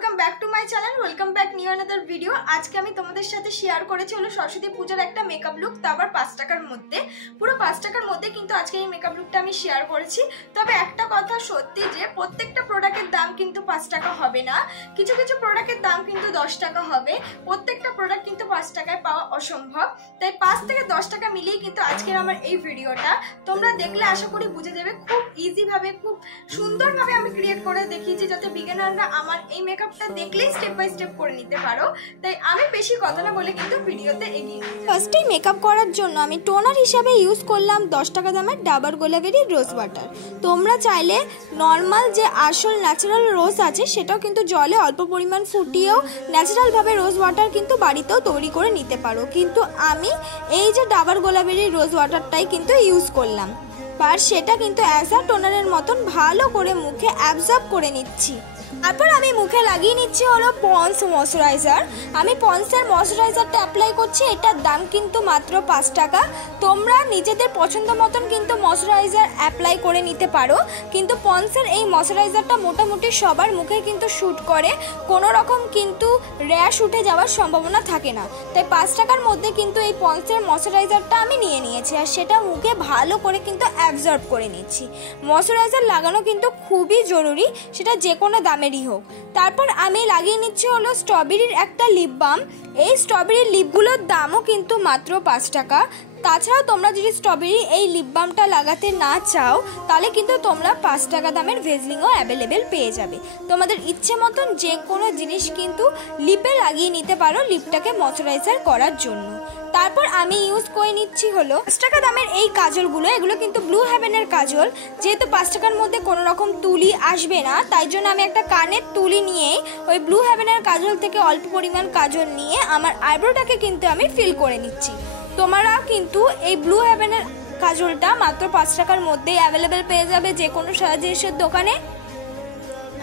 Welcome back to my channel, welcome back new another video. আজকে আমি তোমাদের সাথে শেয়ার করেছি হলো সরস্বতী পূজার একটা মেকআপ লুক, তা আবার 5 টাকার মধ্যে, পুরো 5 টাকার মধ্যে কিন্তু আজকে এই মেকআপ লুকটা আমি শেয়ার করেছি। তবে একটা কথা সত্যি যে প্রত্যেকটা প্রোডাক্টের দাম কিন্তু 5 টাকা হবে না, কিছু কিছু প্রোডাক্টের দাম কিন্তু 10 টাকা হবে। প্রত্যেকটা প্রোডাক্ট কিন্তু 5 টাকায় পাওয়া অসম্ভব, তাই 5 থেকে 10 টাকা মিলিয়ে কিন্তু আজকের আমার এই ভিডিওটা তোমরা দেখলে আশা করি বুঝে যাবে। খুব ইজি ভাবে, খুব সুন্দরভাবে আমি ক্রিয়েট করে দেখিয়েছি যাতে বিগিনাররা আমার এই মেকআপটা দেখলেই স্টেপ বাই স্টেপ করে নিতে পারো। তাই আমি বেশি কথা না বলে কিন্তু ভিডিওতে এগিয়ে যাই। ফার্স্টে মেকআপ করার জন্য আমি টোনার হিসাবে ইউজ করলাম 10 টাকা দামের ডাবর গোলাপেরই রোজ ওয়াটার। তোমরা চাইলে নর্মাল যে আসল ন্যাচারাল রোজ আছে সেটাও কিন্তু জলে অল্প পরিমাণ ফুটিয়েও ন্যাচারালভাবে রোজ ওয়াটার কিন্তু বাড়িতেও তৈরি করে নিতে পারো, কিন্তু আমি এই যে ডাবর গোলাপেরই রোজ ওয়াটারটাই কিন্তু ইউজ করলাম। আর সেটা কিন্তু অ্যাজ আ টোনারের মতন ভালো করে মুখে অ্যাবজর্ব করে নিচ্ছি। তারপর আমি মুখে লাগিয়ে নিচ্ছি হলো পন্স ময়শ্চারাইজার। আমি পন্সের ময়শ্চারাইজারটা অ্যাপ্লাই করছি, এটার দাম কিন্তু মাত্র 5 টাকা। তোমরা নিজেদের পছন্দ মতন কিন্তু ময়শ্চারাইজার অ্যাপ্লাই করে নিতে পারো, কিন্তু পন্সের এই ময়শ্চারাইজারটা মোটামুটি সবার মুখে কিন্তু শ্যুট করে, কোনো রকম কিন্তু র্যাশ উঠে যাওয়ার সম্ভাবনা থাকে না। তাই 5 টাকার মধ্যে কিন্তু এই পন্সের ময়শ্চারাইজারটা আমি নিয়ে নিয়েছি, আর সেটা মুখে ভালো করে কিন্তু অ্যাবজর্ব করে নিচ্ছি। ময়শ্চারাইজার লাগানো কিন্তু খুবই জরুরি, সেটা যে কোনো দামেরই হোক। তারপর আমি লাগিয়ে নিচ্ছি হলো স্ট্রবেরির একটা লিপ বাম। এই স্ট্রবেরির লিপগুলোর দামও কিন্তু মাত্র 5 টাকা। তাছাড়াও তোমরা যদি স্ট্রবেরি এই লিপ বামটা লাগাতে না চাও তাহলে কিন্তু তোমরা 5 টাকা দামের ভেজলিংও অ্যাভেলেবেল পেয়ে যাবে। তোমাদের ইচ্ছে মতন যে কোনো জিনিস কিন্তু লিপে লাগিয়ে নিতে পারো লিপটাকে ময়শ্চারাইজার করার জন্য। তারপর আমি ইউজ করে নিচ্ছি হলো 5 টাকা দামের এই কাজলগুলো। এগুলো কিন্তু ব্লু হেভেনের কাজল। যেহেতু 5 টাকার মধ্যে কোনো রকম তুলি আসবে না, তাই জন্য আমি একটা কানের তুলি নিয়ে ওই ব্লু হেভেনের কাজল থেকে অল্প পরিমাণ কাজল নিয়ে আমার আইব্রোটাকে কিন্তু আমি ফিল করে নিচ্ছি। তোমরা কিন্তু এই ব্লু হেভেনের কাজলটা মাত্র 5 টাকার মধ্যেই অ্যাভেলেবেল পেয়ে যাবে যে কোনো সাজেশের দোকানে,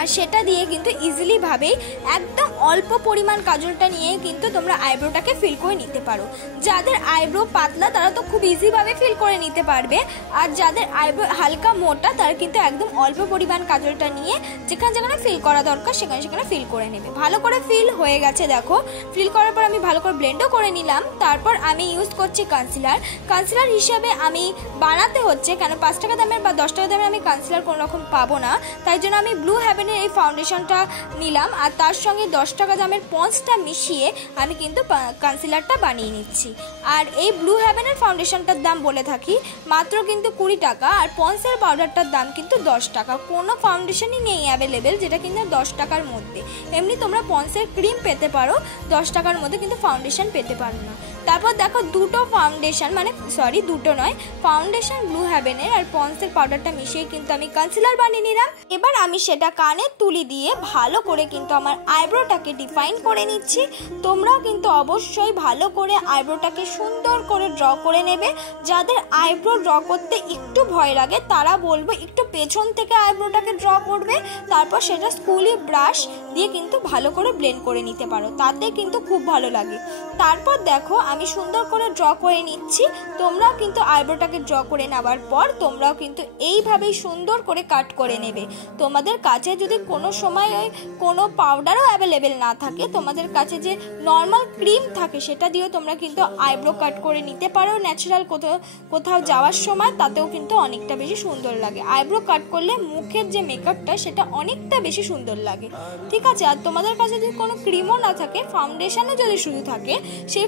আর সেটা দিয়ে কিন্তু ইজিলি ভাবেই একদম অল্প পরিমাণ কাজলটা নিয়ে কিন্তু তোমরা আইব্রোটাকে ফিল করে নিতে পারো। যাদের আইব্রো পাতলা তারা তো খুব ইজিভাবে ফিল করে নিতে পারবে, আর যাদের আইব্রো হালকা মোটা তারা কিন্তু একদম অল্প পরিমাণ কাজলটা নিয়ে যেখানে যেখানে ফিল করা দরকার সেখানে সেখানে ফিল করে নেবে। ভালো করে ফিল হয়ে গেছে, দেখো ফিল করার পর আমি ভালো করে ব্লেন্ডও করে নিলাম। তারপর আমি ইউজ করছি কনসিলার হিসেবে আমি বানাতে হচ্ছে, কেন 5 টাকা দামের বা 10 টাকা দামের আমি কনসিলার কোনো রকম পাবো না, তাই জন্য আমি ব্লু হেভেনের এই ফাউন্ডেশনটা নিলাম, আর তার সঙ্গে 10 টাকা দামের পন্সটা মিশিয়ে আমি কিন্তু কনসিলারটা বানিয়ে নিচ্ছি। আর এই ব্লু হেভেনের ফাউন্ডেশনটার দাম বলে থাকি মাত্র কিন্তু 20 টাকা, আর পন্সের পাউডারটার দাম কিন্তু 10 টাকা। কোনো ফাউন্ডেশনই নেই অ্যাভেলেবেল যেটা কিন্তু 10 টাকার মধ্যে। এমনি তোমরা পন্সের ক্রিম পেতে পারো, 10 টাকার মধ্যে কিন্তু ফাউন্ডেশন পেতে পারো না। তারপর দেখো দুটো ফাউন্ডেশন, দুটো নয়, ফাউন্ডেশন ব্লু হেভেনের আর পন্সের পাউডারটা মিশিয়ে কিন্তু আমি কনসিলার বানিয়ে নিলাম। এবার আমি সেটা কানের তুলি দিয়ে ভালো করে কিন্তু আমার আইব্রোটাকে ডিফাইন করে নিচ্ছি। তোমরাও কিন্তু অবশ্যই ভালো করে আইব্রোটাকে সুন্দর করে ড্র করে নেবে। যাদের আইব্রো ড্র করতে একটু ভয় লাগে তারা বলবো একটু পেছন থেকে আইব্রোটাকে ড্র করবে, তারপর সেটা স্কুলি ব্রাশ দিয়ে কিন্তু ভালো করে ব্লেন্ড করে নিতে পারো, তাতে কিন্তু খুব ভালো লাগে। তারপর দেখো আমি সুন্দর করে ড্র করে নিচ্ছি। তোমরাও কিন্তু আইব্রোটাকে ড্র করে নেওয়ার পর তোমরাও কিন্তু এইভাবেই সুন্দর করে কাট করে নেবে। তোমাদের কাছে যদি কোনো সময় ওই কোনো পাউডারও অ্যাভেলেবেল না থাকে, তোমাদের কাছে যে নর্মাল ক্রিম থাকে সেটা দিয়েও তোমরা কিন্তু আইব্রো কাট করে নিতে পারো ন্যাচারাল কোথাও যাওয়ার সময়, তাতেও কিন্তু অনেকটা বেশি সুন্দর লাগে। আইব্রো কাট করলে মুখের যে মেকআপটা সেটা অনেকটা বেশি সুন্দর লাগে, ঠিক আছে। আর তোমাদের কাছে যদি কোনো ক্রিমও না থাকে, ফাউন্ডেশনও যদি শুধু থাকে, সেই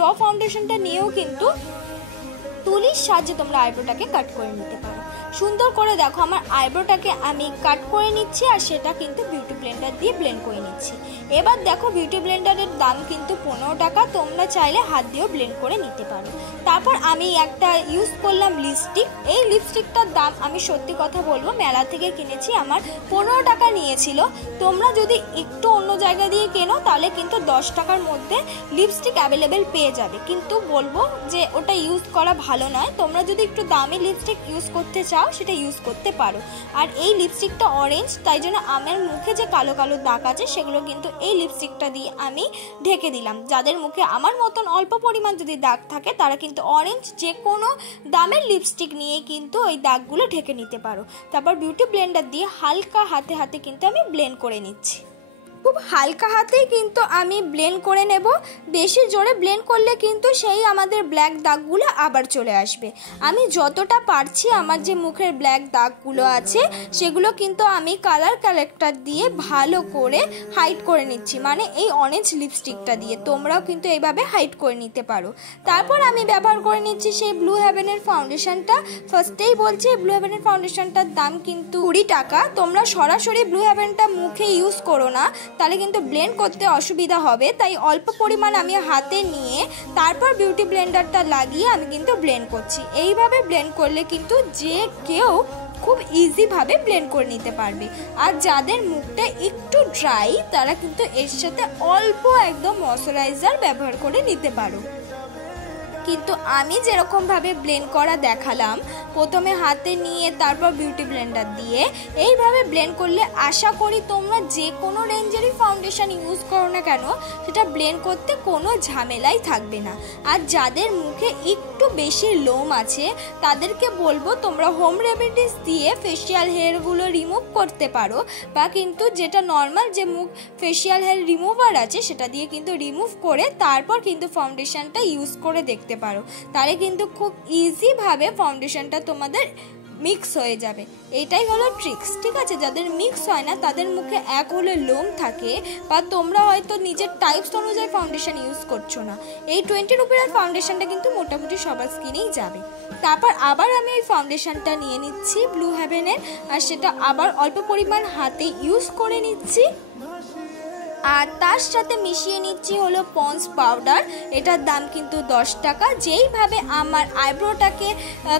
র ফাউন্ডেশনটা নিয়েও কিন্তু তুলির সাহায্যে তোমরা আইব্রোটাকে কাট করে নিতে পারো। সুন্দর করে দেখো আমার আইব্রোটাকে আমি কাট করে নিচ্ছি, আর সেটা কিন্তু বিউটি ব্লেন্ডার দিয়ে ব্লেন্ড করে নিচ্ছি। এবার দেখো বিউটি ব্লেন্ডারের দাম কিন্তু 15 টাকা, তোমরা চাইলে হাত দিয়েও ব্লেন্ড করে নিতে পারো। তারপর আমি একটা ইউজ করলাম লিপস্টিক। এই লিপস্টিকটার দাম আমি সত্যি কথা বলবো মেলা থেকে কিনেছি, আমার 15 টাকা নিয়েছিল। তোমরা যদি একটু অন্য জায়গা দিয়ে কেনো তাহলে কিন্তু 10 টাকার মধ্যে লিপস্টিক অ্যাভেলেবেল পেয়ে যাবে, কিন্তু বলবো যে ওটা ইউজ করা ভালো নয়। তোমরা যদি একটু দামি লিপস্টিক ইউজ করতে চাও সেটা ইউজ করতে পারো। আর এই লিপস্টিকটা অরেঞ্জ, তাই জন্য আমার মুখে যে কালো কালো দাগ আছে সেগুলো কিন্তু এই লিপস্টিকটা দিয়ে আমি ঢেকে দিলাম। যাদের মুখে আমার মতন অল্প পরিমাণ যদি দাগ থাকে তারা কিন্তু অরেঞ্জ যে কোনো দামের লিপস্টিক নিয়ে কিন্তু ওই দাগগুলো ঢেকে নিতে পারো। তারপর বিউটি ব্লেন্ডার দিয়ে হালকা হাতে হাতে কিন্তু আমি ব্লেন্ড করে নিচ্ছি। খুব হালকা হাতেই কিন্তু আমি ব্লেন্ড করে নেব। বেশি জোরে ব্লেন্ড করলে কিন্তু সেই আমাদের ব্ল্যাক দাগগুলো আবার চলে আসবে। আমি যতটা পারছি আমার যে মুখের ব্ল্যাক দাগগুলো আছে সেগুলো কিন্তু আমি কালার কালেক্টর দিয়ে ভালো করে হাইড করে নিচ্ছি, মানে এই অরেঞ্জ লিপস্টিকটা দিয়ে। তোমরাও কিন্তু এইভাবে হাইড করে নিতে পারো। তারপর আমি ব্যবহার করে নিচ্ছি সেই ব্লু হেভেনের ফাউন্ডেশনটা। ফার্স্টেই বলছি ব্লু হেভেনের ফাউন্ডেশনটার দাম কিন্তু 20 টাকা। তোমরা সরাসরি ব্লু হেভেনটা মুখে ইউজ করো না, তাহলে কিন্তু ব্লেন্ড করতে অসুবিধা হবে। তাই অল্প পরিমাণ আমি হাতে নিয়ে তারপর বিউটি ব্লেন্ডারটা লাগিয়ে আমি কিন্তু ব্লেন্ড করছি। এইভাবে ব্লেন্ড করলে কিন্তু যে কেউ খুব ইজিভাবে ব্লেন্ড করে নিতে পারবে। আর যাদের মুখটা একটু ড্রাই তারা কিন্তু এর সাথে অল্প একদম ময়শ্চারাইজার ব্যবহার করে নিতে পারো। কিন্তু আমি যেরকমভাবে ব্লেন্ড করা দেখালাম, প্রথমে হাতে নিয়ে তারপর বিউটি ব্লেন্ডার দিয়ে এইভাবে ব্লেন্ড করলে আশা করি তোমরা যে কোনো রেঞ্জেরই ফাউন্ডেশন ইউজ করো না কেন সেটা ব্লেন্ড করতে কোনো ঝামেলাই থাকবে না। আর যাদের মুখে একটু বেশি লোম আছে তাদেরকে বলবো তোমরা হোম রেমেডিস দিয়ে ফেসিয়াল হেয়ারগুলো রিমুভ করতে পারো, বা কিন্তু যেটা নর্মাল যে মুখ ফেসিয়াল হেয়ার রিমুভার আছে সেটা দিয়ে কিন্তু রিমুভ করে তারপর কিন্তু ফাউন্ডেশনটা ইউজ করে দেখতে পারো। তাহলে কিন্তু খুব ইজিভাবে ফাউন্ডেশনটা তোমাদের মিক্স হয়ে যাবে। এটাই হলো ট্রিক্স, ঠিক আছে? যাদের মিক্স হয় না তাদের মুখে এক হলে লোম থাকে, বা তোমরা হয়তো নিজের টাইপস অনুযায়ী ফাউন্ডেশন ইউজ করছো না, এই 20 রুপির ফাউন্ডেশনটা কিন্তু মোটামুটি সবার স্কিনেই যাবে। তারপর আবার আমি ওই ফাউন্ডেশনটা নিয়ে নিচ্ছি ব্লু হেভেনের, আর সেটা আবার অল্প পরিমাণ হাতে ইউজ করে নিচ্ছি। আর তার সাথে মিশিয়ে নিচ্ছি হলো পন্স পাউডার। এটার দাম কিন্তু 10 টাকা। যেইভাবে আমার আইব্রোটাকে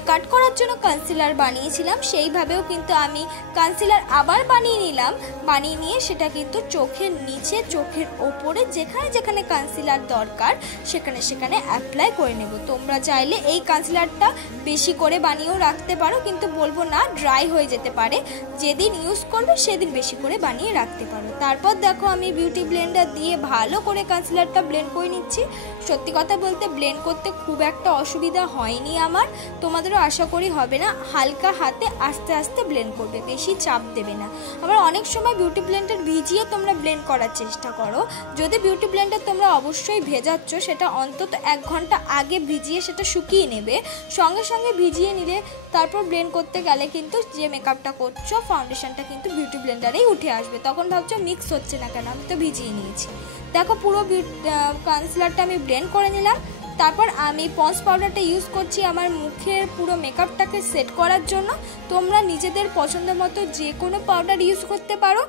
কাট করার জন্য কনসিলার বানিয়েছিলাম সেইভাবেও কিন্তু আমি কনসিলার আবার বানিয়ে নিলাম। বানিয়ে নিয়ে সেটা কিন্তু চোখের নিচে, চোখের ওপরে যেখানে যেখানে কনসিলার দরকার সেখানে সেখানে অ্যাপ্লাই করে নেব। তোমরা চাইলে এই কনসিলারটা বেশি করে বানিয়েও রাখতে পারো, কিন্তু বলবো না, ড্রাই হয়ে যেতে পারে। যেদিন ইউজ করবে সেদিন বেশি করে বানিয়ে রাখতে পারো। তারপর দেখো আমি বিউটি ব্লেন্ডার দিয়ে ভালো করে কনসিলারটা ব্লেন্ড করে নিচ্ছি। সত্যি কথা বলতে ব্লেন্ড করতে খুব একটা অসুবিধা হয়নি আমার, তোমাদেরও আশা করি হবে না। হালকা হাতে আস্তে আস্তে ব্লেন্ড করবে, বেশি চাপ দেবে না। আবার অনেক সময় বিউটি ব্লেন্ডার ভিজিয়ে তোমরা ব্লেন্ড করার চেষ্টা করো। যদি বিউটি ব্লেন্ডার তোমরা অবশ্যই ভেজাচ্ছ সেটা অন্তত 1 ঘন্টা আগে ভিজিয়ে সেটা শুকিয়ে নেবে। সঙ্গে সঙ্গে ভিজিয়ে নিলে তারপর ব্লেন্ড করতে গেলে কিন্তু যে মেকআপটা করছো ফাউন্ডেশনটা কিন্তু বিউটি ব্লেন্ডারেই উঠে আসবে। তখন ভাবছো মিক্স হচ্ছে না কেন, আমি তো ভিজিয়ে নিয়েছি। দেখো পুরো কনসিলারটা আমি ব্লেন্ড করে নিলাম। তারপর আমি পন্স পাউডারটা ইউজ করছি আমার মুখের পুরো মেকআপটাকে সেট করার জন্য। তোমরা নিজেদের পছন্দ মতো যে কোনো পাউডার ইউজ করতে পারো।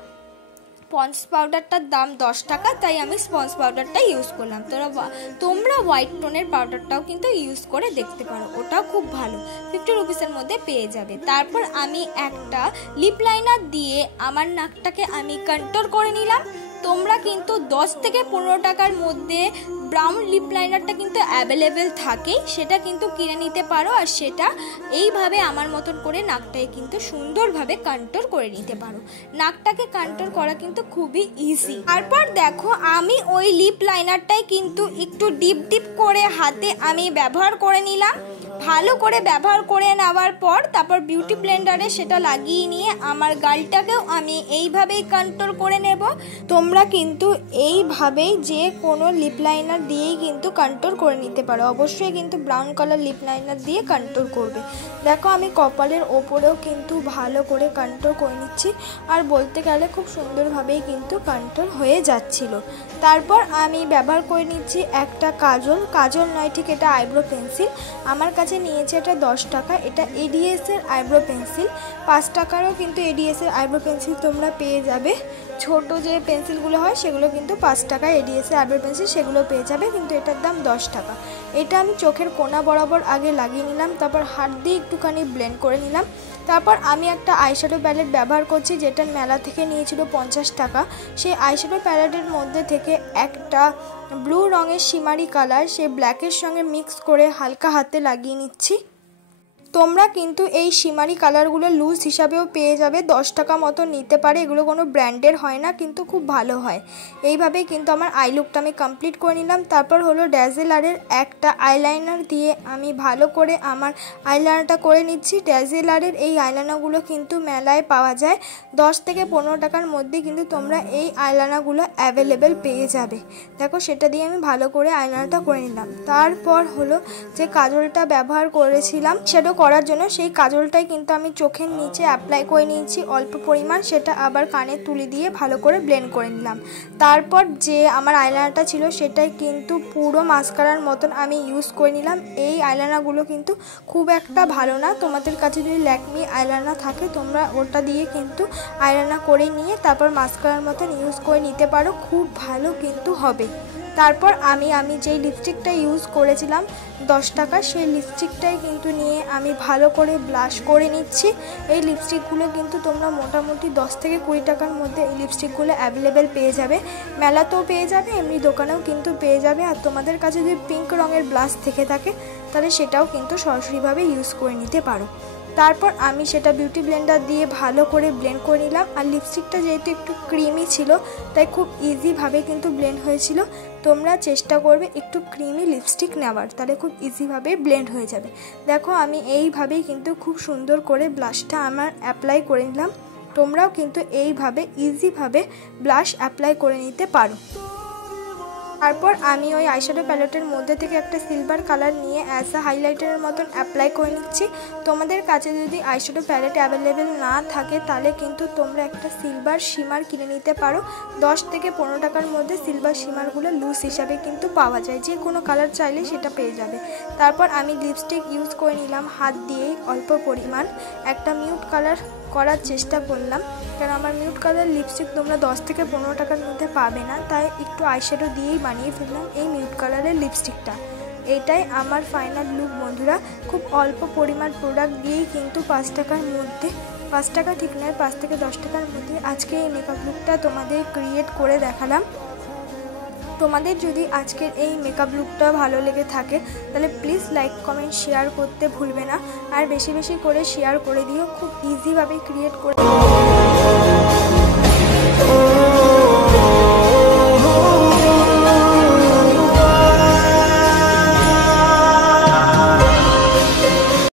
পন্স পাউডারটার দাম 10 টাকা, তাই আমি পন্স পাউডারটা ইউজ করলাম। তোমরা হোয়াইট টোনের পাউডারটাও কিন্তু ইউজ করে দেখতে পারো, ওটাও খুব ভালো, 50 রুপিসের মধ্যে পেয়ে যাবে। তারপর আমি একটা লিপ লাইনার দিয়ে আমার নাকটাকে আমি কন্ট্রোল করে নিলাম। তোমরা কিন্তু 10 থেকে 15 টাকার মধ্যে ব্রাউন লিপ লাইনারটা কিন্তু অ্যাভেলেবেল থাকেই, সেটা কিন্তু কিনে নিতে পারো। আর সেটা এইভাবে আমার মতন করে নাকটাকে কিন্তু সুন্দরভাবে কন্ট্রোল করে নিতে পারো। নাকটাকে কন্ট্রোল করা কিন্তু খুবই ইজি। তারপর দেখো আমি ওই লিপ লাইনারটাই কিন্তু একটু ডিপ ডিপ করে হাতে আমি ব্যবহার করে নিলাম। ভালো করে ব্যবহার করে নেওয়ার পর তারপর বিউটি ব্লেন্ডারে সেটা লাগিয়ে নিয়ে আমার গালটাকেও আমি এইভাবেই কন্ট্রোল করে নেব। তোমরা কিন্তু এইভাবেই যে কোনো লিপ লাইনার দিয়েই কিন্তু কন্ট্রোল করে নিতে পারো। অবশ্যই কিন্তু ব্রাউন কালার লিপ লাইনার দিয়ে কন্ট্রোল করবে। দেখো আমি কপালের ওপরেও কিন্তু ভালো করে কন্ট্রোল করে নিচ্ছি, আর বলতে গেলে খুব সুন্দরভাবেই কিন্তু কন্ট্রোল হয়ে যাচ্ছিল। তারপর আমি ব্যবহার করে নিচ্ছি একটা কাজল নয় ঠিক, এটা আইব্রো পেন্সিল। আমার কাছে নিয়েছে এটা 10 টাকা। এটা এডিএস এর আইব্রো পেন্সিল। 5 টাকারও কিন্তু এডিএস এর আইব্রো পেন্সিল তোমরা পেয়ে যাবে। ছোট যে পেন্সিলগুলো হয় সেগুলো কিন্তু 5 টাকা, এডিএস এর আইব্রো পেন্সিল সেগুলো পেয়ে যাবে, কিন্তু এটার দাম 10 টাকা। এটা আমি চোখের কোনা বরাবর আগে লাগিয়ে নিলাম, তারপর হাত দিয়ে একটুখানি ব্লেন্ড করে নিলাম। তারপর আমি একটা আইশ্যাডো প্যালেট ব্যবহার করছি, যেটা মেলা থেকে নিয়েছিল 50 টাকা। সেই আইশ্যাডো প্যালেটের মধ্যে থেকে একটা ব্লু রঙের শিমারি কালার সেই ব্ল্যাকের সঙ্গে মিক্স করে হালকা হাতে লাগিয়ে নিচ্ছি। তোমরা কিন্তু এই শিমারি কালারগুলো লুজ হিসাবেও পেয়ে যাবে, 10 টাকা মতো নিতে পারে। এগুলো কোনো ব্র্যান্ডের হয় না, কিন্তু খুব ভালো হয়। এইভাবেই কিন্তু আমার আই লুকটা আমি কমপ্লিট করে নিলাম। তারপর হলো ড্যাজেলারের একটা আইলাইনার দিয়ে আমি ভালো করে আমার আইলাইনারটা করে নিচ্ছি। ড্যাজেলারের এই আইলাইনারগুলো কিন্তু মেলায় পাওয়া যায়, 10 থেকে 15 টাকার মধ্যে কিন্তু তোমরা এই আইলাইনারগুলো অ্যাভেলেবেল পেয়ে যাবে। দেখো, সেটা দিয়ে আমি ভালো করে আইলাইনারটা করে নিলাম। তারপর হলো যে কাজলটা ব্যবহার করেছিলাম শ্যাডো করার জন্য, সেই কাজলটাই কিন্তু আমি চোখের নিচে অ্যাপ্লাই করে নিয়েছি অল্প পরিমাণ, সেটা আবার কানে তুলি দিয়ে ভালো করে ব্লেন্ড করে নিলাম। তারপর যে আমার আইলাইনারটা ছিল সেটাই কিন্তু পুরো মাস্কারার মতন আমি ইউজ করে নিলাম। এই আইলাইনারগুলো কিন্তু খুব একটা ভালো না, তোমাদের কাছে যদি ল্যাকমি আইলাইনার থাকে তোমরা ওটা দিয়ে কিন্তু আইলাইনার করে নিয়ে তারপর মাস্কারার মতন ইউজ করে নিতে পারো, খুব ভালো কিন্তু হবে। তারপর আমি যেই লিপস্টিকটা ইউজ করেছিলাম 10 টাকা, সেই লিপস্টিকটাই কিন্তু নিয়ে আমি ভালো করে ব্লাশ করে নিচ্ছি। এই লিপস্টিকগুলো কিন্তু তোমরা মোটামুটি 10 থেকে 20 টাকার মধ্যে এই লিপস্টিকগুলো অ্যাভেলেবেল পেয়ে যাবে, মেলাতেও পেয়ে যাবে, এমনি দোকানেও কিন্তু পেয়ে যাবে। আর তোমাদের কাছে যদি পিঙ্ক রঙের ব্লাশ থেকে থাকে তাহলে সেটাও কিন্তু সরাসরিভাবে ইউজ করে নিতে পারো। তারপর আমি সেটা বিউটি ব্লেন্ডার দিয়ে ভালো করে ব্লেন্ড করে নিলাম। আর লিপস্টিকটা যেহেতু একটু ক্রিমি ছিল তাই খুব ইজিভাবে কিন্তু ব্লেন্ড হয়েছিল। তোমরা চেষ্টা করবে একটু ক্রিমি লিপস্টিক নেওয়ার, তাহলে খুব ইজিভাবে ব্লেন্ড হয়ে যাবে। দেখো, আমি এইভাবেই কিন্তু খুব সুন্দর করে ব্লাশটা আমার অ্যাপ্লাই করে নিলাম। তোমরাও কিন্তু এইভাবে ইজিভাবে ব্লাশ অ্যাপ্লাই করে নিতে পারো। তারপর আমি ওই আইশ্যাডো প্যালেটের মধ্যে থেকে একটা সিলভার কালার নিয়ে অ্যাজ আ হাইলাইটারের মতন অ্যাপ্লাই করে নিচ্ছি। তোমাদের কাছে যদি আইশ্যাডো প্যালেট অ্যাভেলেবেল না থাকে তাহলে কিন্তু তোমরা একটা সিলভার শিমার কিনে নিতে পারো, 10 থেকে 15 টাকার মধ্যে সিলভার শিমারগুলো লুজ হিসাবে কিন্তু পাওয়া যায়, যে কোনো কালার চাইলে সেটা পেয়ে যাবে। তারপর আমি লিপস্টিক ইউজ করে নিলাম হাত দিয়েই অল্প পরিমাণ, একটা মিউট কালার করার চেষ্টা করলাম, কারণ আমার মিউট কালার লিপস্টিক তোমরা 10 থেকে 15 টাকার মধ্যে পাবে না, তাই একটু আইশ্যাডো দিয়েই বানিয়ে ফেললাম এই মিউট কালারের লিপস্টিকটা। এটাই আমার ফাইনাল লুক বন্ধুরা। খুব অল্প পরিমাণ প্রোডাক্ট দিয়েই কিন্তু 5 টাকার মধ্যে, 5 টাকা ঠিক নয়, 5 থেকে 10 টাকার মধ্যে আজকে এই মেকআপ লুকটা তোমাদের ক্রিয়েট করে দেখালাম। তোমাদের যদি আজকের এই মেকআপ লুকটা ভালো লেগে থাকে তাহলে প্লিজ লাইক কমেন্ট শেয়ার করতে ভুলবে না, আর বেশি বেশি করে শেয়ার করে দিও, খুব ইজিভাবে ক্রিয়েট করে